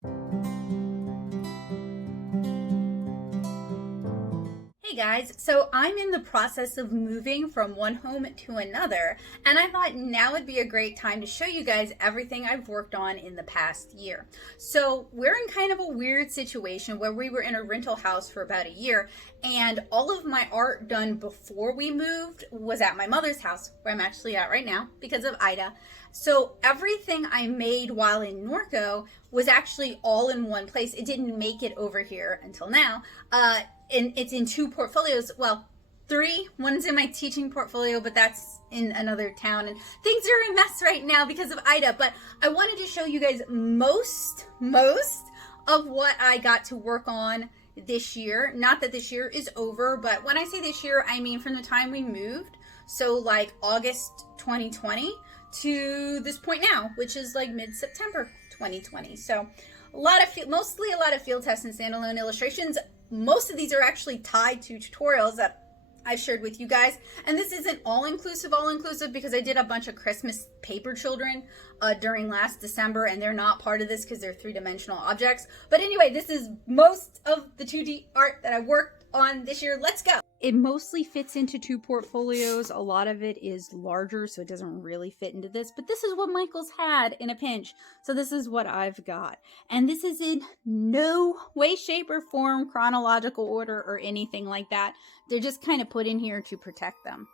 Hey guys, so I'm in the process of moving from one home to another, and I thought now would be a great time to show you guys everything I've worked on in the past year. So we're in kind of a weird situation where we were in a rental house for about a year, and all of my art done before we moved was at my mother's house, where I'm actually at right now because of Ida. So everything I made while in Norco was actually all in one place. It didn't make it over here until now. And it's in two portfolios. Well, three. One's in my teaching portfolio, but that's in another town. And things are a mess right now because of Ida. But I wanted to show you guys most of what I got to work on this year. Not that this year is over, but when I say this year, I mean from the time we moved. So like August 2020 to this point now, which is like mid-September 2020. So mostly a lot of field tests and standalone illustrations. Most of these are actually tied to tutorials that I've shared with you guys. And this isn't all-inclusive because I did a bunch of Christmas paper children during last December, and they're not part of this because they're three-dimensional objects. But anyway, this is most of the 2D art that I worked on this year. Let's go. It mostly fits into two portfolios. A lot of it is larger, so it doesn't really fit into this. But this is what Michael's had in a pinch. So this is what I've got. And this is in no way, shape, or form chronological order or anything like that. They're just kind of put in here to protect them.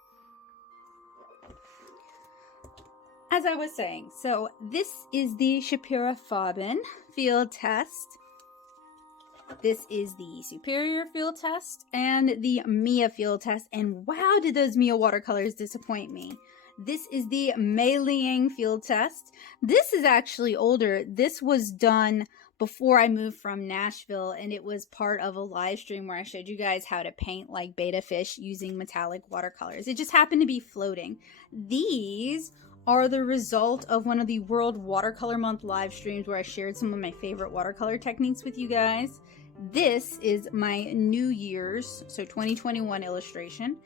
As I was saying, so this is the Shapira-Farben Fieldtest. This is the Superior Fieldtest and the Mia Fieldtest. And wow, did those Mia watercolors disappoint me. This is the Mei Liang Fieldtest. This is actually older. This was done before I moved from Nashville, and it was part of a live stream where I showed you guys how to paint like betta fish using metallic watercolors. It just happened to be floating. These are the result of one of the World Watercolor Month live streams where I shared some of my favorite watercolor techniques with you guys. This is my New Year's, so 2021 illustration.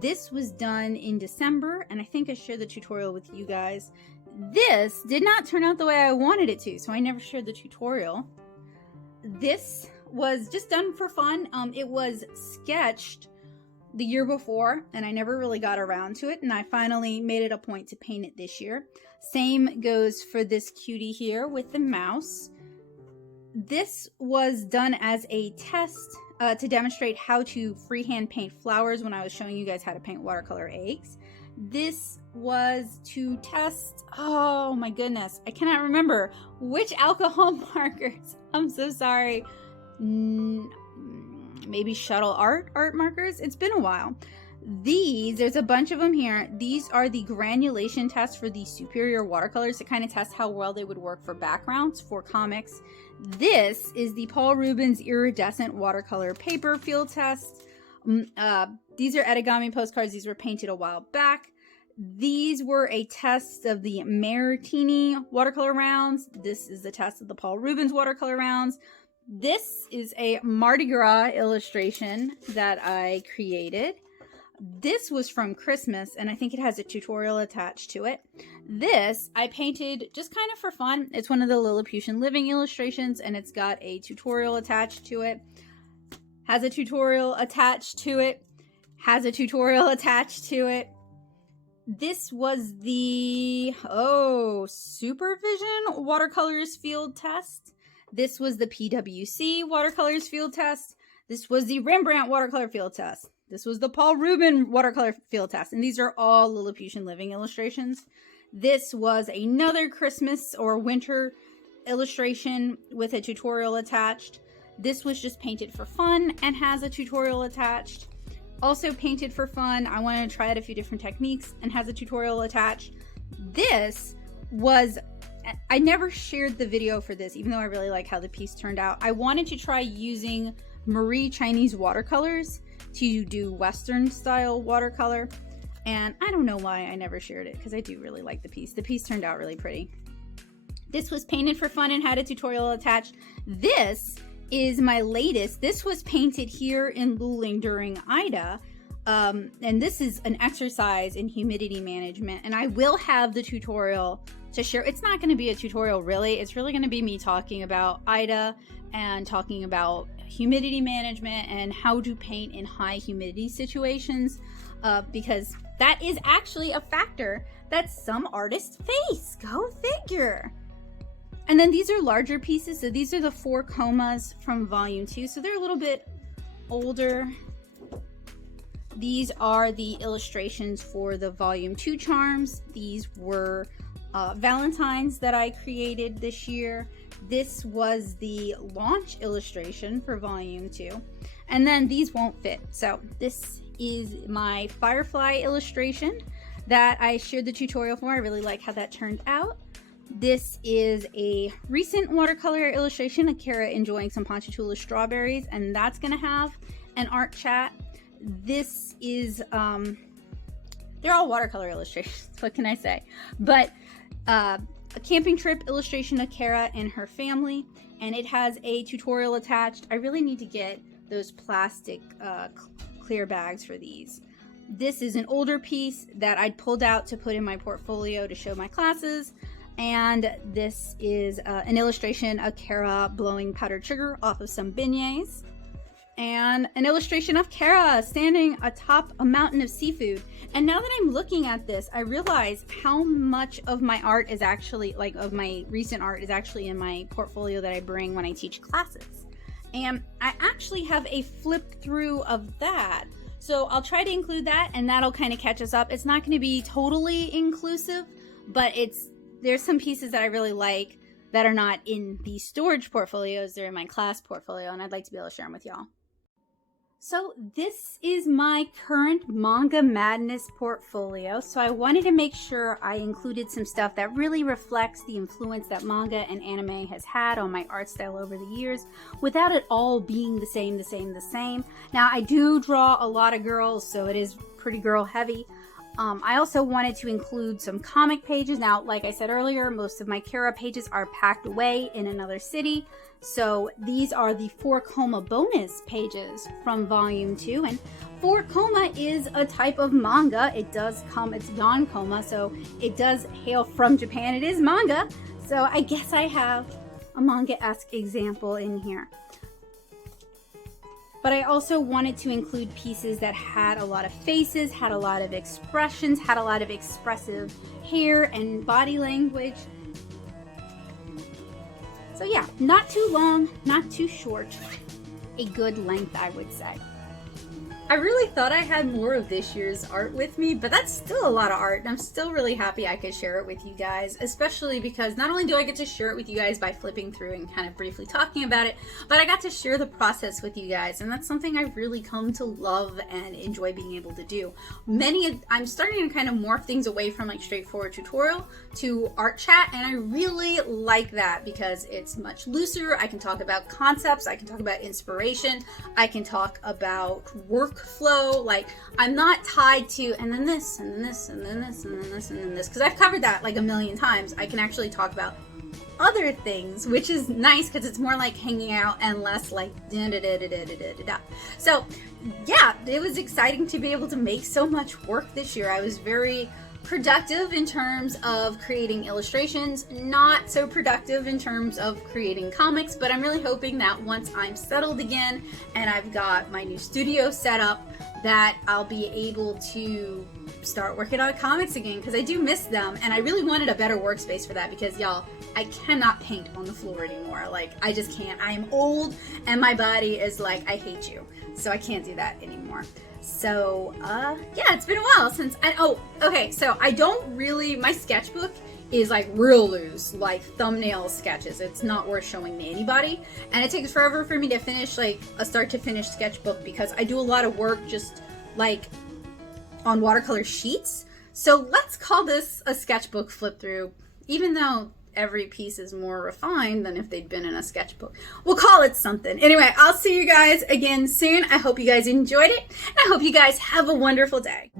This was done in December, and I think I shared the tutorial with you guys. This did not turn out the way I wanted it to, so I never shared the tutorial. This was just done for fun. It was sketched the year before, and I never really got around to it, and I finally made it a point to paint it this year. Same goes for this cutie here with the mouse. This was done as a test to demonstrate how to freehand paint flowers when I was showing you guys how to paint watercolor eggs. This was to test, oh my goodness, I cannot remember which alcohol markers. I'm so sorry. Maybe shuttle art markers. It's been a while. There's a bunch of them here. These are the granulation tests for the superior watercolors to kind of test how well they would work for backgrounds for comics. This is the Paul Rubens iridescent watercolor paper field test. These are Edagami postcards. These were painted a while back. These were a test of the Maritini watercolor rounds. This is the test of the Paul Rubens watercolor rounds. This is a Mardi Gras illustration that I created. This was from Christmas, and I think it has a tutorial attached to it. This I painted just kind of for fun. It's one of the Lilliputian living illustrations, and it's got a tutorial attached to it. Has a tutorial attached to it. Has a tutorial attached to it. This was the, Supervision Watercolors Field Test. This was the PWC Watercolors Field Test. This was the Rembrandt Watercolor Field Test. This was the Paul Rubens Watercolor Field Test. And these are all Lilliputian living illustrations. This was another Christmas or winter illustration with a tutorial attached. This was just painted for fun and has a tutorial attached. Also painted for fun. I wanted to try out a few different techniques and has a tutorial attached. This was, I never shared the video for this, even though I really like how the piece turned out. I wanted to try using Marie Chinese watercolors to do Western style watercolor. And I don't know why I never shared it, because I do really like the piece. The piece turned out really pretty. This was painted for fun and had a tutorial attached. This is my latest. This was painted here in Luling during Ida. And this is an exercise in humidity management. And I will have the tutorial to share. It's not going to be a tutorial really. It's really going to be me talking about Ida and talking about humidity management and how to paint in high humidity situations, because that is actually a factor that some artists face. Go figure. And then these are larger pieces. So these are the 4 comas from volume 2. So they're a little bit older. These are the illustrations for the volume 2 charms. These were Valentines that I created this year. This was the launch illustration for volume 2. And then these won't fit. So this is my Firefly illustration that I shared the tutorial for. I really like how that turned out. This is a recent watercolor illustration of Kara enjoying some Ponchatoula strawberries, and that's gonna have an art chat. This is, they're all watercolor illustrations, what can I say? But a camping trip illustration of Kara and her family, and it has a tutorial attached. I really need to get those plastic clear bags for these. This is an older piece that I'd pulled out to put in my portfolio to show my classes. And this is an illustration of Kara blowing powdered sugar off of some beignets. And an illustration of Kara standing atop a mountain of seafood. And now that I'm looking at this, I realize how much of my art is actually, like of my recent art, is actually in my portfolio that I bring when I teach classes. And I actually have a flip through of that. So I'll try to include that, and that'll kind of catch us up. It's not going to be totally inclusive, but there's some pieces that I really like that are not in the storage portfolios. They're in my class portfolio, and I'd like to be able to share them with y'all. So this is my current Manga Madness portfolio. So I wanted to make sure I included some stuff that really reflects the influence that manga and anime has had on my art style over the years, without it all being the same. Now I do draw a lot of girls, so it is pretty girl heavy. I also wanted to include some comic pages. Now, like I said earlier, most of my Kara pages are packed away in another city. So these are the 4 coma bonus pages from volume 2. And 4 coma is a type of manga. It does come, it's non-coma, so it does hail from Japan. It is manga. So I guess I have a manga-esque example in here. But I also wanted to include pieces that had a lot of faces, had a lot of expressions, had a lot of expressive hair and body language. So yeah, not too long, not too short. A good length, I would say. I really thought I had more of this year's art with me, but that's still a lot of art, and I'm still really happy I could share it with you guys, especially because not only do I get to share it with you guys by flipping through and kind of briefly talking about it, but I got to share the process with you guys, and that's something I've really come to love and enjoy being able to do. I'm starting to kind of morph things away from like straightforward tutorial to art chat, and I really like that because it's much looser. I can talk about concepts, I can talk about inspiration, I can talk about workflow. Like, I'm not tied to and then this and then this and then this and then this and then this, because I've covered that like a million times. I can actually talk about other things, which is nice because it's more like hanging out and less like da da da da da da da. So yeah, it was exciting to be able to make so much work this year. I was very productive in terms of creating illustrations, not so productive in terms of creating comics, but I'm really hoping that once I'm settled again and I've got my new studio set up, that I'll be able to start working on comics again, because I do miss them, and I really wanted a better workspace for that, because y'all, I cannot paint on the floor anymore. Like, I just can't. I am old and my body is like, I hate you, so I can't do that anymore. So yeah, it's been a while since so I don't really, my sketchbook is like real loose, like thumbnail sketches. It's not worth showing to anybody, and it takes forever for me to finish like a start to finish sketchbook, because I do a lot of work just like on watercolor sheets. So let's call this a sketchbook flip through, even though every piece is more refined than if they'd been in a sketchbook. We'll call it something. Anyway, I'll see you guys again soon. I hope you guys enjoyed it, and I hope you guys have a wonderful day.